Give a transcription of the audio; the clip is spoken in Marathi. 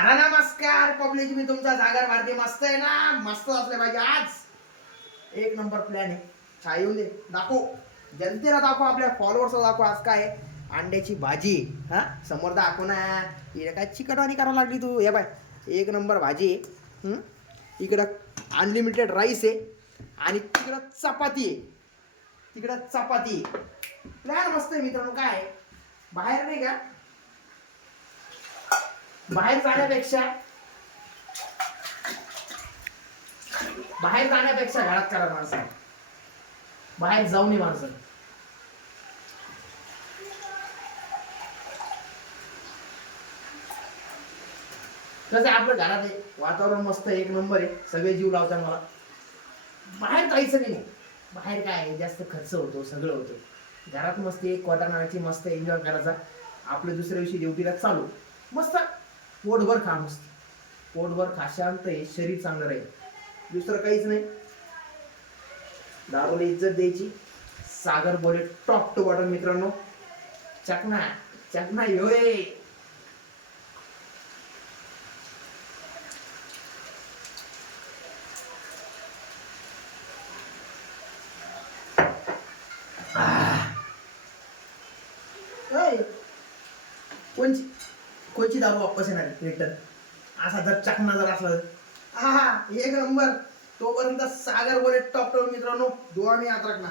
अरे नमस्कार पब्लिक, मी तुमचा सागर भारती. मस्त आहे ना? मस्त असले पाहिजे. आज एक नंबर प्लॅन आहे. छाय येऊन दे, दाखव जनतेला, दाखव आपल्या फॉलोअर्सला दाखव. आज काय अंड्याची भाजी. हा समोर दाखव ना. इकडे काय चिकटवाणी करावं लागली तू. हे बाय, एक नंबर भाजी आहे. इकडं अनलिमिटेड राईस आहे आणि तिकडं चपाती आहे. तिकडं चपाती. प्लॅन मस्त आहे मित्रांनो. काय बाहेर नाही का, बाहेर जाण्यापेक्षा घरात करा माणसं. बाहेर जाऊ नये माणसं. कसं आपलं घरात आहे, वातावरण मस्त आहे, एक नंबर आहे, सगळे जीव लावतात. मला बाहेर जायचं नाही. बाहेर काय आहे, जास्त खर्च होतो, सगळं होतं. घरात मस्त एक क्वार्टर मारायची, मस्त एन्जॉय करायचा. आपल्या दुसऱ्या दिवशी ड्युटीला चालू, मस्त पोटभर खा. मस्त पोटभर खा, शांत आहे, शरीर चांगलं राहील. दुसरं काहीच नाही. दारूला इज्जत द्यायची. सागर बोले टॉप टू बॉटम मित्रांनो. चकना चकना योय. कोणची कोणची दारू वापस येणार रिटर्न? असा जर चकना जर असला तर हा एक नंबर. तोपर्यंत सागर बोले टॉप टॉप मित्रांनो. दुआ मी याद रखना.